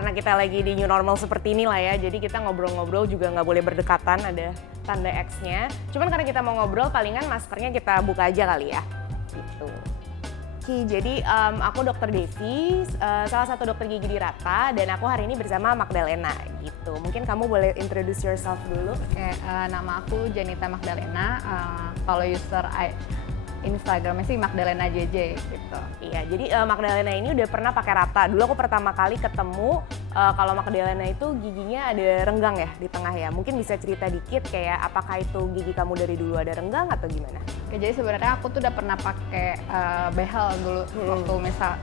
karena kita lagi di new normal seperti ini lah ya, jadi kita ngobrol-ngobrol juga nggak boleh berdekatan, ada tanda X-nya. Cuman karena kita mau ngobrol, palingan maskernya kita buka aja kali ya, gitu. Oke, jadi aku Dr. Devi, salah satu dokter gigi di Rata, dan aku hari ini bersama Magdalena gitu. Mungkin kamu boleh introduce yourself dulu. Oke, nama aku Janita Magdalena, kalau user Instagramnya sih Magdalena JJ gitu. Iya, jadi Magdalena ini udah pernah pakai Rata. Dulu aku pertama kali ketemu kalau Magdalena itu giginya ada renggang ya di tengah ya. Mungkin bisa cerita dikit kayak apakah itu gigi kamu dari dulu ada renggang atau gimana? Oke, jadi sebenarnya aku tuh udah pernah pakai behel dulu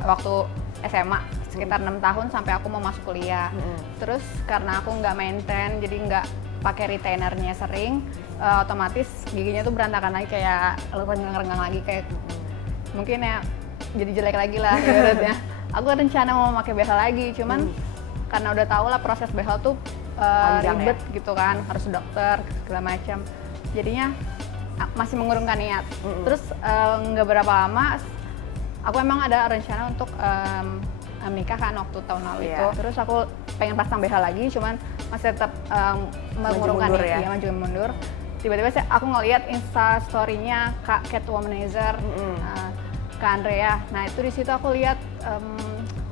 waktu SMA sekitar 6 tahun sampai aku mau masuk kuliah. Terus karena aku nggak maintain, jadi nggak pakai retainernya sering, otomatis giginya tuh berantakan lagi, kayak renggang-renggang lagi, kayak mungkin ya jadi jelek lagi lah ibaratnya. Aku rencana mau pakai behel lagi, cuman karena udah tau lah proses behel tuh ribet ya? Gitu kan, harus dokter segala macam. Jadinya masih mengurungkan niat. Terus nggak berapa lama aku emang ada rencana untuk menikah kan waktu tahun lalu itu. Terus aku pengen pasang BH lagi, cuman masih tetap mengurungkan niat, ya, maju mundur. Tiba-tiba aku ngeliat Insta story-nya Kak Cat Womanizer, Kak Andrea. Nah itu di situ aku lihat,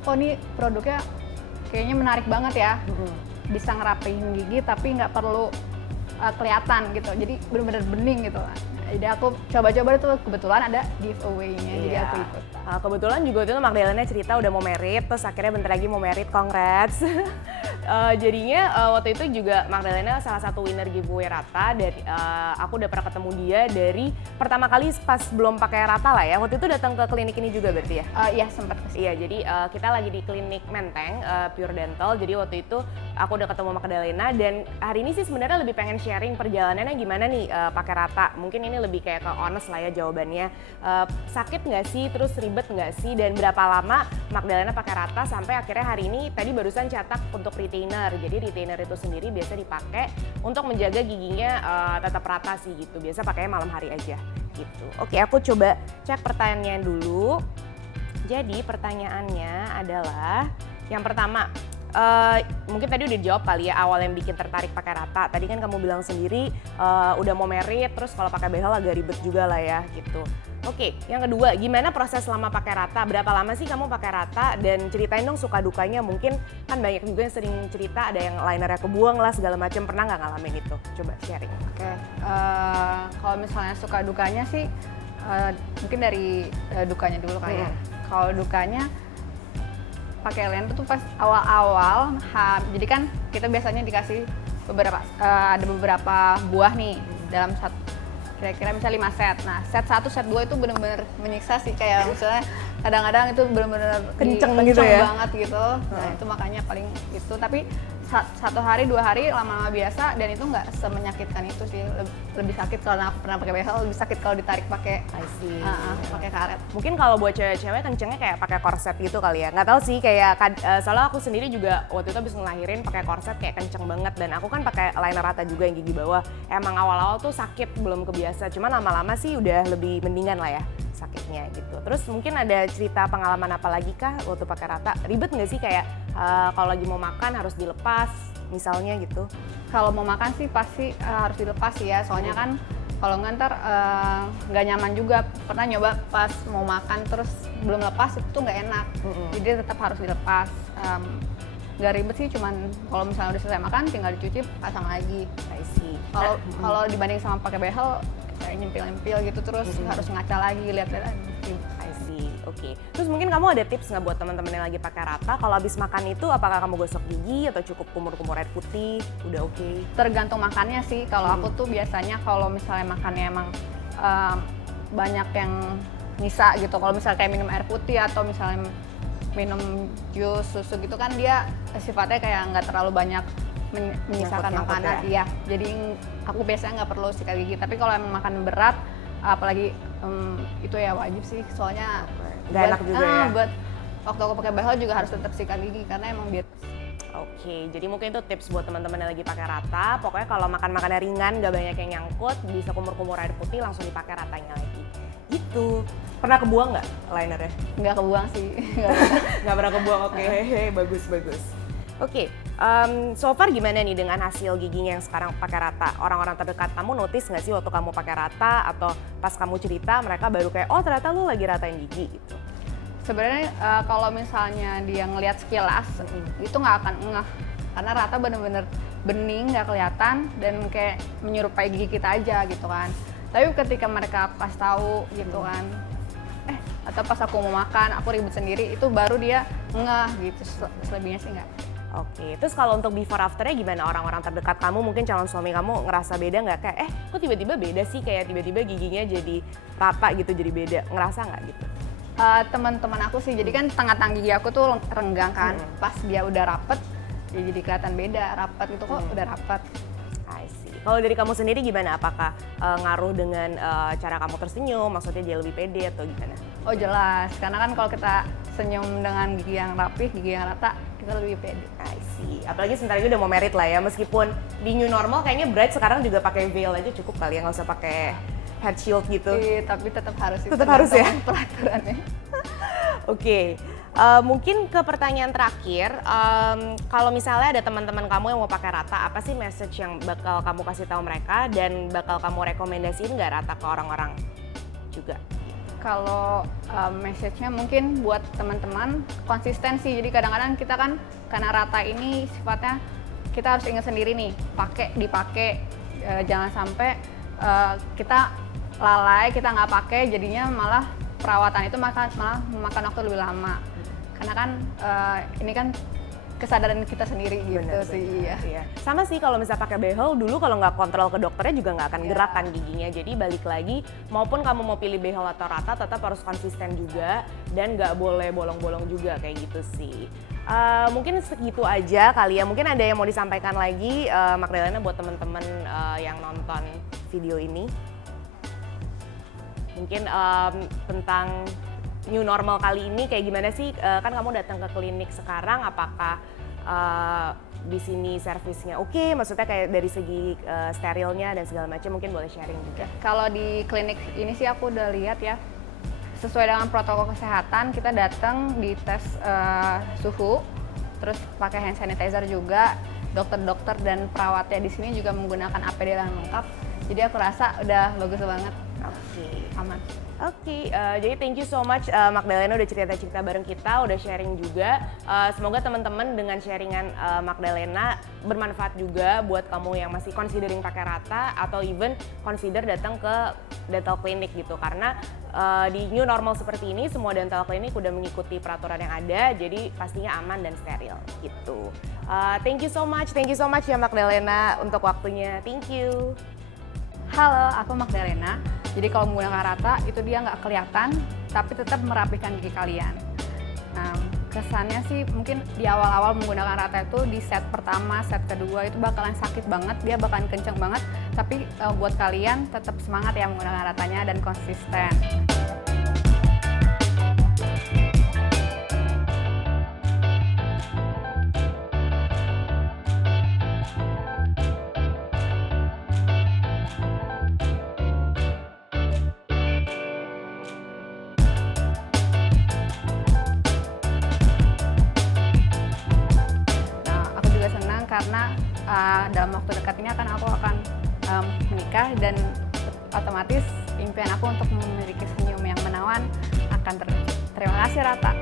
kok ini produknya kayaknya menarik banget ya. Bisa ngerapihin gigi tapi nggak perlu kelihatan gitu, jadi benar-benar bening gitu. Jadi aku coba-coba itu, kebetulan ada giveaway-nya, jadi aku ikut. Kebetulan juga itu Magdalena cerita udah mau merit, terus akhirnya bentar lagi mau merit, congrats. Jadinya waktu itu juga Magdalena salah satu winner giveaway Rata, dan aku udah pernah ketemu dia dari pertama kali pas belum pakai Rata lah ya. Waktu itu datang ke klinik ini juga berarti ya? Iya sempat. Iya, jadi kita lagi di klinik Menteng, Pure Dental. Jadi waktu itu aku udah ketemu Magdalena, dan hari ini sih sebenarnya lebih pengen sharing perjalanannya gimana nih pakai Rata. Mungkin ini lebih kayak ke honest lah ya jawabannya. Sakit nggak sih, terus ribet nggak sih, dan berapa lama Magdalena pakai Rata sampai akhirnya hari ini tadi barusan catak untuk retainer. Jadi retainer itu sendiri biasa dipakai untuk menjaga giginya tetap rata sih gitu. Biasa pakainya malam hari aja gitu. Oke, aku coba cek pertanyaannya dulu. Jadi pertanyaannya adalah yang pertama, mungkin tadi udah dijawab kali ya awal yang bikin tertarik pakai Rata. Tadi kan kamu bilang sendiri udah mau merit, terus kalau pakai behel agak ribet juga lah ya gitu. Oke, yang kedua, gimana proses selama pakai Rata? Berapa lama sih kamu pakai Rata? Dan ceritain dong suka dukanya. Mungkin kan banyak juga yang sering cerita ada yang linernya kebuang lah segala macam. Pernah nggak ngalamin itu? Coba sharing. Oke, kalau misalnya suka dukanya sih mungkin dari dukanya dulu kali ya. Kalau dukanya pakai liner tuh pas awal-awal, jadi kan kita biasanya dikasih ada beberapa buah nih dalam kira-kira misalnya 5 set. Nah, set 1, set 2 itu benar-benar menyiksa sih, kayak misalnya kadang-kadang itu benar-benar kenceng gitu ya? Banget gitu. Nah, itu makanya paling itu, tapi 1 hari 2 hari lama-lama biasa, dan itu nggak semenyakitkan itu sih. Lebih sakit kalau aku pernah pakai behel, lebih sakit kalau ditarik pakai pakai karet. Mungkin kalau buat cewek-cewek kencengnya kayak pakai korset gitu kali ya. Nggak tahu sih, kayak soalnya aku sendiri juga waktu itu habis ngelahirin pakai korset kayak kenceng banget, dan aku kan pakai liner Rata juga yang gigi bawah. Emang awal-awal tuh sakit, belum kebiasa. Cuman lama-lama sih udah lebih mendingan lah ya sakitnya gitu. Terus mungkin ada cerita pengalaman apa lagi kah waktu pakai Rata? Ribet nggak sih kayak kalau lagi mau makan harus dilepas misalnya gitu? Kalau mau makan sih pasti harus dilepas ya, soalnya kan kalau nggak nggak nyaman juga. Pernah nyoba pas mau makan terus belum lepas, itu nggak enak. Jadi tetap harus dilepas. Nggak ribet sih, cuman kalau misalnya udah selesai makan tinggal dicuci, pasang lagi. Kalau dibanding sama pakai behel kayak nyempil-nyempil gitu, terus harus ngaca lagi, lihat-lihat lagi. Oke. Terus mungkin kamu ada tips nggak buat teman-teman yang lagi pakai Rata? Kalau habis makan itu apakah kamu gosok gigi atau cukup kumur-kumur air putih? Udah oke? Tergantung makannya sih. Kalau aku tuh biasanya kalau misalnya makannya emang banyak yang nyisa gitu. Kalau misalnya kayak minum air putih atau misalnya minum jus, susu gitu kan, dia sifatnya kayak nggak terlalu banyak menyisakan makanan. Iya. Jadi aku biasanya nggak perlu sikat gigi. Tapi kalau emang makan berat, apalagi itu ya wajib sih, soalnya nggak enak juga ya. Buat waktu aku pakai behel juga harus tetap sikat gigi karena emang biar. Oke, jadi mungkin itu tips buat teman-teman yang lagi pakai Rata. Pokoknya kalau makan makannya ringan, nggak banyak yang nyangkut, bisa kumur-kumur air putih, langsung dipakai Ratanya lagi. Gitu. Pernah kebuang nggak linernya? Nggak kebuang sih. Nggak pernah kebuang, oke. Bagus. Oke, so far gimana nih dengan hasil giginya yang sekarang pakai rata? Orang-orang terdekat kamu notice nggak sih waktu kamu pakai rata atau pas kamu cerita mereka baru kayak, oh ternyata lu lagi ratain gigi gitu? Sebenarnya kalau misalnya dia ngelihat sekilas itu nggak akan ngeh karena rata bener-bener bening nggak kelihatan dan kayak menyerupai gigi kita aja gitu kan. Tapi ketika mereka aku kasih tahu gitu kan, atau pas aku mau makan aku ribet sendiri itu baru dia ngeh gitu. Selebihnya sih nggak. Oke, terus kalau untuk before afternya gimana orang-orang terdekat kamu, mungkin calon suami kamu ngerasa beda nggak? Kayak, kok tiba-tiba beda sih, kayak tiba-tiba giginya jadi rata gitu, jadi beda. Ngerasa nggak gitu? Teman-teman aku sih, jadi kan tengah-tengah gigi aku tuh renggang kan, pas dia udah rapet, ya jadi kelihatan beda, rapet gitu kok udah rapet. I see. Kalau dari kamu sendiri gimana? Apakah ngaruh dengan cara kamu tersenyum, maksudnya dia lebih pede atau gimana? Oh jelas, karena kan kalau kita senyum dengan gigi yang rapih, gigi yang rata, kita lebih pede. I see. Apalagi sebentar lagi udah mau merit lah ya, meskipun di new normal kayaknya bride sekarang juga pakai veil aja cukup kali ya, nggak usah pakai head shield gitu. Tapi tetap harus. Tetap harus ya? Peraturannya. Oke, mungkin ke pertanyaan terakhir, kalau misalnya ada teman-teman kamu yang mau pakai rata, apa sih message yang bakal kamu kasih tahu mereka dan bakal kamu rekomendasiin nggak rata ke orang-orang juga? Kalau message-nya mungkin buat teman-teman konsistensi. Jadi kadang-kadang kita kan karena rata ini sifatnya kita harus ingat sendiri nih, dipakai, jangan sampai kita lalai, kita nggak pakai, jadinya malah perawatan itu malah memakan waktu lebih lama. Karena kan ini kan kesadaran kita sendiri gitu. Bener, sih. Iya. Sama sih kalau misalnya pakai behel dulu kalau nggak kontrol ke dokternya juga nggak akan gerak kan giginya. Jadi balik lagi, maupun kamu mau pilih behel atau rata tetap harus konsisten juga dan nggak boleh bolong-bolong juga kayak gitu sih. Mungkin segitu aja kali ya. Mungkin ada yang mau disampaikan lagi, Magdalena, buat teman-teman yang nonton video ini. Mungkin tentang new normal kali ini kayak gimana sih? Kan kamu datang ke klinik sekarang, apakah di sini servisnya oke? Maksudnya kayak dari segi sterilnya dan segala macam, mungkin boleh sharing juga. Kalau di klinik ini sih aku udah lihat ya, sesuai dengan protokol kesehatan kita datang dites suhu, terus pakai hand sanitizer juga. Dokter-dokter dan perawatnya di sini juga menggunakan APD yang lengkap. Jadi aku rasa udah bagus banget. Oke. Aman. Oke, jadi thank you so much Magdalena udah cerita-cerita bareng kita, udah sharing juga. Semoga teman-teman dengan sharingan Magdalena bermanfaat juga buat kamu yang masih considering pakai rata atau even consider datang ke dental clinic gitu. Karena di new normal seperti ini semua dental clinic udah mengikuti peraturan yang ada, jadi pastinya aman dan steril gitu. Thank you so much ya Magdalena untuk waktunya. Thank you. Halo, aku Magdalena. Jadi kalau menggunakan rata itu dia nggak kelihatan, tapi tetap merapikan gigi kalian. Nah, kesannya sih mungkin di awal-awal menggunakan rata itu di set pertama, set kedua itu bakalan sakit banget, dia bakalan kenceng banget. Tapi buat kalian tetap semangat ya menggunakan ratanya dan konsisten. Karena dalam waktu dekat ini aku akan menikah dan otomatis impian aku untuk memiliki senyum yang menawan akan terwujud. Terima kasih Rata.